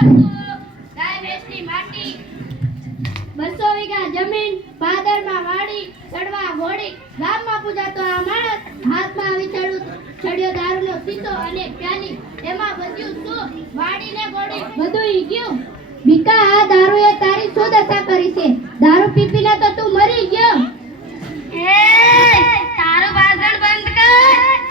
ગાય ભેંસની માટી 200 વીઘા જમીન પાદરમાં વાડી ચડવા ઘોડી ગામમાં પૂજાતો આ માણસ હાથમાં છડ્યો દારૂનો સીસો અને પ્યાલી એમાં બધું શું વાડીને ઘોડી બધું ગયું ભીકા આ દારૂએ તારી શું દશા કરી છે દારૂ પીપીને તો તું મરી ગયો એ તારું ભાષણ બંધ કર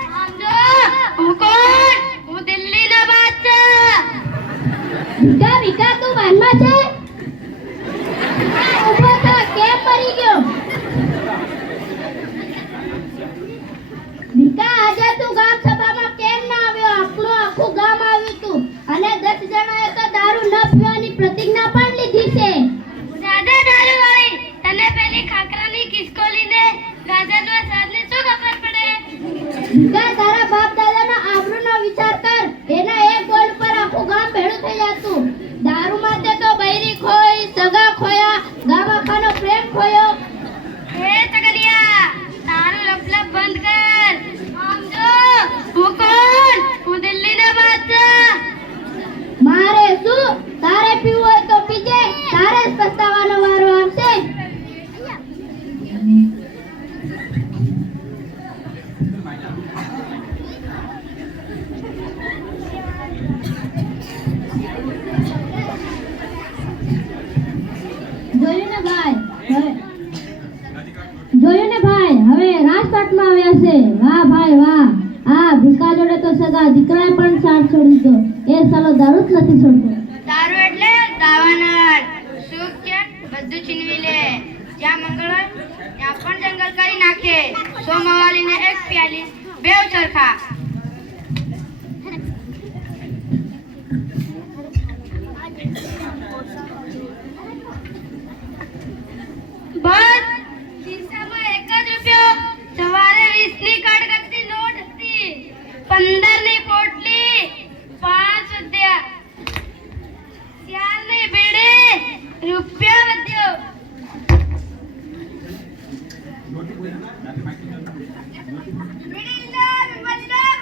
સમજો હું કોણ હું દિલ્હીનો બાદશાહ ભીકા તું વાનમાં છે ઉભો થા કેમ મરી ગયો ભીકા આજે તું ગામ સભામાં કેમ ના આવ્યો આખું ગામ આવ્યું તું અને 10 જણાએ તો દારૂ ન પીવાની પ્રતિજ્ઞા પણ લીધી છે દાદા દારૂ વાળી તને પેલી ખાકરાની કિસકોલીને ગાજરનો સ્વાદની શું ખબર પડે ભીકા તારા બાપ દાદાના આબરૂનો વિચાર કર એના એક બોલ પર આખું ગામ ભેળું થઈ જતું દારૂ માટે તો બૈરી ખોઈ સગા ખોયા ગામ આખાનો પ્રેમ ખોયો હે તગડિયા તારું લપલપ બંધ કર સમજો હું કોણ હું દિલ્હીનો બાદશાહ મારે શું તારે પીવું હોય તો પીજે તારે જ પસ્તાવાનો વારો આવશે જોયું ને ભાઈ હવે રાજપાટમાં આવ્યા છે વાહ ભાઈ વાહ આ ભીકા જોડે તો સગા દીકરાએ પણ સાથ છોડી દો એ સાલો દારૂ જ નથી છોડતો દારૂ એટલે દાવાનળ સુખ છે બધું છીનવી લે જ્યાં મંગળ હોય ત્યાં પણ જંગલ કરી નાખે સોમવાલીને એક પ્યાલી બેવ સરખા બસ ખિસ્સામાં 1 જ રૂપિયો સવારે 20 ની કડકડતી નોટ હતી 15 ની પોટલી 5 રૂપિયા 4 ની બીડી રૂપિયા વધ્યો બીડી લીધા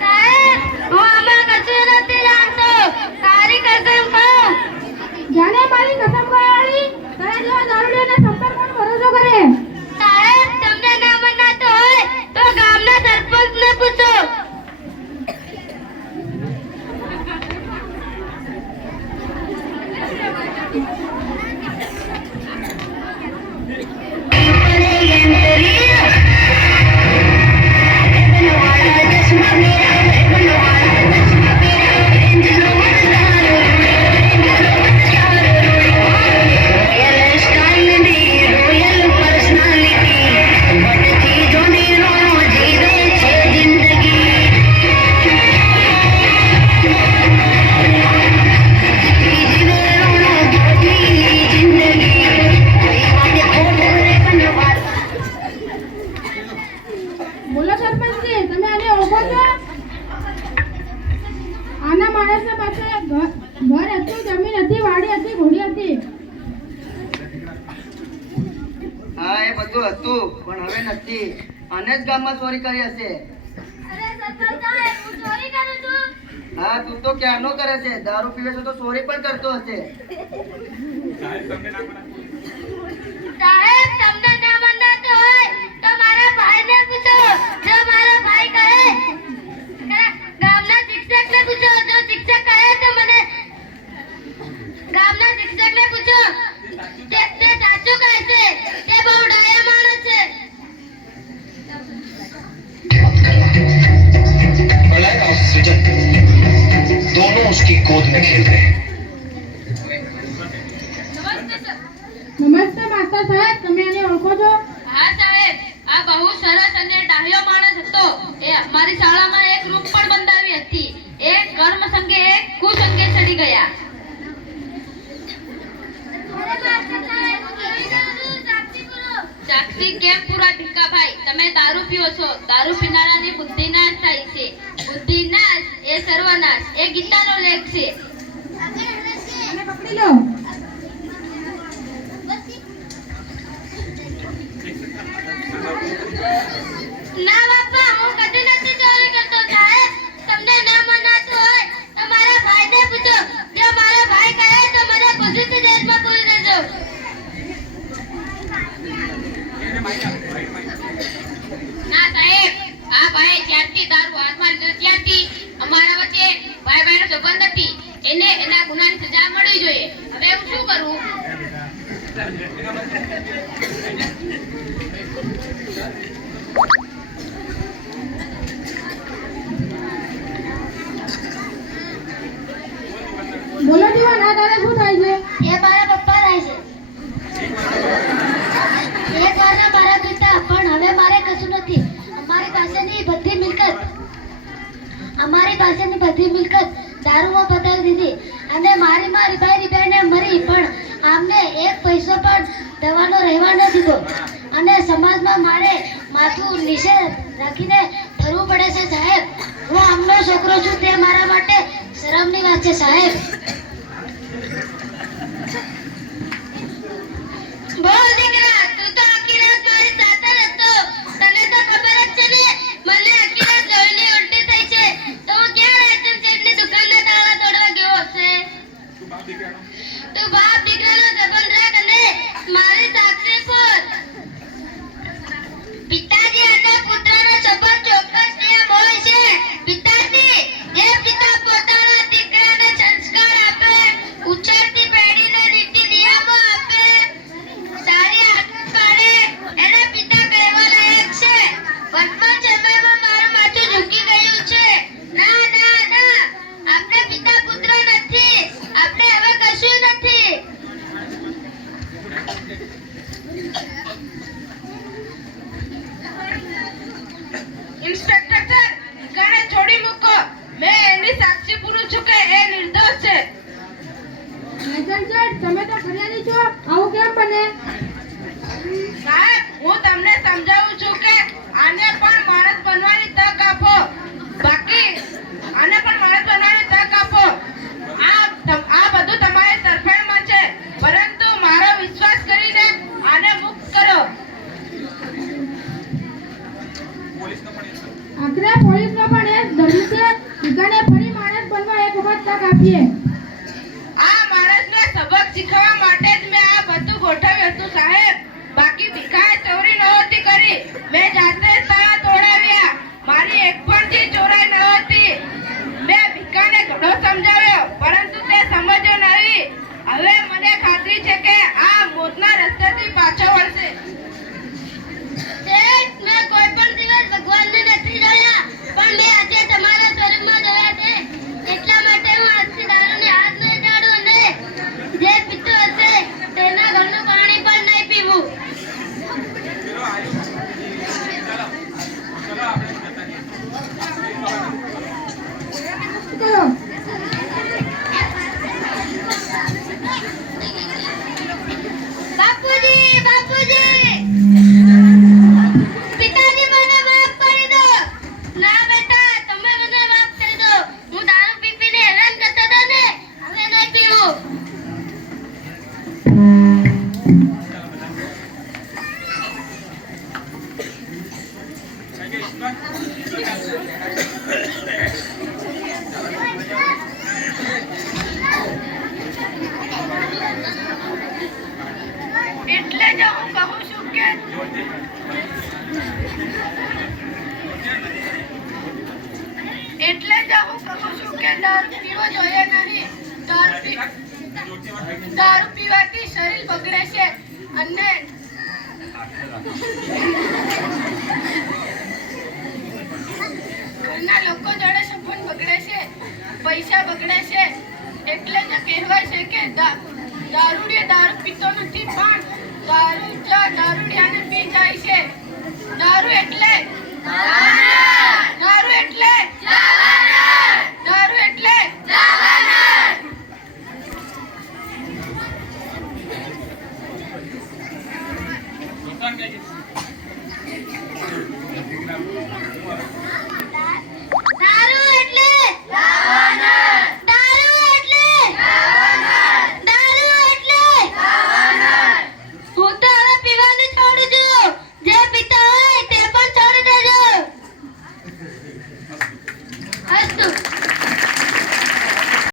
સાહેબ, હું આમાં કશું નથી જાણતો. તારી કસમ ખાઉં. જાણે મારી કસમ ખાવાળી તારા જેવા દારૂડિયાના સંપર્કમાં ભરોસો કરે. સાહેબ, તમને ના મનાતો હોય તો ગામના સરપંચને પૂછો. બોલો સરપંચજી, તમે આને ઓળખો છો? આના માણસના પાસે ઘર હતું, જમીન હતી, વાડી હતી, ઘોડી હતી. હા, એ બધું હતું પણ હવે નથી. આને જ ગામમાં ચોરી કરી હશે. અરે સરપંચ સાહેબ, હું ચોરી કરું છું. હા, તું તો ક્યારનો કરે છે. દારૂ પીવે છે તો ચોરી પણ કરતો હશે. સાહેબ, તમને ના મનાતો હોય તો મારા ભાઈને પૂછો. જો મારો ભાઈ કહે, ગામના શિક્ષકને પૂછો. જો શિક્ષક કહે તો મને ગામના શિક્ષકને પૂછો. તે સાચું કહે છે. તે બહુ ડાયા માણસ છે. प्रलय और सृजन दोनों उसकी गोद में खेलते हैं. નમસ્તે માસ્ટર સાહેબ, તમે આને ઓળખો છો? હા સાહેબ, આ બહુ સરસ અને ડાહ્યો માણસ હતો. એ અમારી શાળામાં એક રૂમ પણ બંધાવી હતી. એ કર્મ સંગે એક કુસંગે ચડી ગયા. સાક્ષી કેમ પૂરા ભીખાભાઈ, તમે દારૂ પીઓ છો. દારૂ પીનારાની બુદ્ધિ નાશ થાય છે. બુદ્ધિ નાશ એ સર્વનાશ, એ ગીતાનો લેખ છે. આને પકડી લો. ના બાપા, હું કદી નથી ચોરી કરતો. સાહેબ, તમને ના મનાતું હોય તો મારા ભાઈને પૂછો. જો મારો ભાઈ કહે તો મને પોલીસ જેલમાં પૂરી દેજો. ના સાહેબ, આ ભાઈ જ્યારથી દારૂ હાથમાં લીધો ત્યારથી અમારા વચ્ચે ભાઈ ભાઈનો સંબંધ નથી. એને એના ગુનાની સજા મળવી જોઈએ. હવે હું શું કરું? બોલો જીવન, આ તારે શું થાય છે? એ મારા પપ્પા થાય છે. એક વારના મારા પિતા, પણ હવે મારે કશું નથી. અમારી પાસેની બધી મિલકત દારૂમાં પતાવી દીધી અને મારી માં રીબાઈને મરી, પણ આમને એક પૈસો પણ દવાનો રહેવા ન દીધો. અને સમાજમાં મારે માથું નીચે રાખીને ફરવું પડે છે. સાહેબ, હું આમનો છોકરો છું, તે મારા માટે શરમની વાત છે. સાહેબ, બોલ દીકરા, તું તો આખી રાત મારી સાથે જ હતો. તને તો ખબર જ છે ને, મને આખી રાત લોહીની ઉલટી થઈ છે. તો હું ક્યાં રાયચંદ શેઠની દુકાનના તાળા તોડવા ગયો હશે? તું બાપ દીકરાનો સંબંધ રાખ અને મારી સાક્ષી પૂર. પિતાજી અને પુત્રનો સંબંધ ચોક્કસ નિયમ હોય છે. પિતાજી, જે પિતા પોતાના દીકરાને સંસ્કાર આપે, ઉછેરતી પેઢીને નીતિ નિયમો આપે, સારી આદત પાડે, એને પિતા કહેવા લાયક છે. વર્તમાન સમયમાં મારું માથું ઝૂકી ગયું છે. ના ના ના, આપણે પિતા પુત્ર નથી. આપણે હવે કશું નથી. ઇન્સ્પેક્ટર સર, ઠીકાણે છોડી મૂકો. મેં એની સાક્ષી પૂરું છું કે એ નિર્દોષ છે. રાયચંદ શેઠ, તમે તો ફરિયાદી છો, આવું કેમ બને? સાહેબ, હું તમને સમજાવું છું કે આને પણ માણસ બનવાની તક આપો. બાકી આને પણ માણસ બનવાની તક આપો. આ બધું તમારી તરફેણમાં છે, પરંતુ મારો વિશ્વાસ કરીને આને મુક્ત કરો. આખરે પોલીસનો પણ એ જ ધર્મ છે ભીખાને ફરી માણસ બનવા એક વખત તક આપીએ. આ માણસને સબક શીખવવા માટે જ મેં આ બધું ગોઠવ્યું હતું સાહેબ. બાકી ભીખાએ ચોરી નહોતી કરી. મેં જાતે જ તાળા તોડાવ્યા. મારી એક પણ ચીજ ચોરાઈ નહોતી. મેં ભીખાને ઘણો સમજાવ્યો પરંતુ તે સમજ્યો નહીં. હવે મને ખાતરી છે કે આ મોતના રસ્તેથી પાછો વળશે. શેઠ, મેં કોઈ પણ દિવસ ભગવાનને નથી જોયા, પણ મેં આજે તમારા સ્વરૂપમાં જોયા છે. એટલા માટે હું આજથી દારૂને હાથ નહીં અડાડું અને જે પીતો હશે તેના ઘરનું પાણી પણ નહીં પીવું. કરો. બાપુજી, બાપુજી, પિતાજી મને માફ કરી દો. ના બેટા, તમે મને માફ કરી દો. હું દારૂ પી પીને હેરાન કરતો હતો ને, હવે નહીં પીવું. એટલે જ હું કહું છું કે દારૂ પીવો જોઈએ નહીં. દારૂ પીવાથી શરીર બગડે છે અને ઘરના લોકો જોડે સંબંધ બગડે છે, પૈસા બગડે છે. એટલે જ કહેવાય છે કે દારૂડિયો દારૂ પીતો નથી પણ દારૂડિયાને પી જાય છે. દારૂ એટલે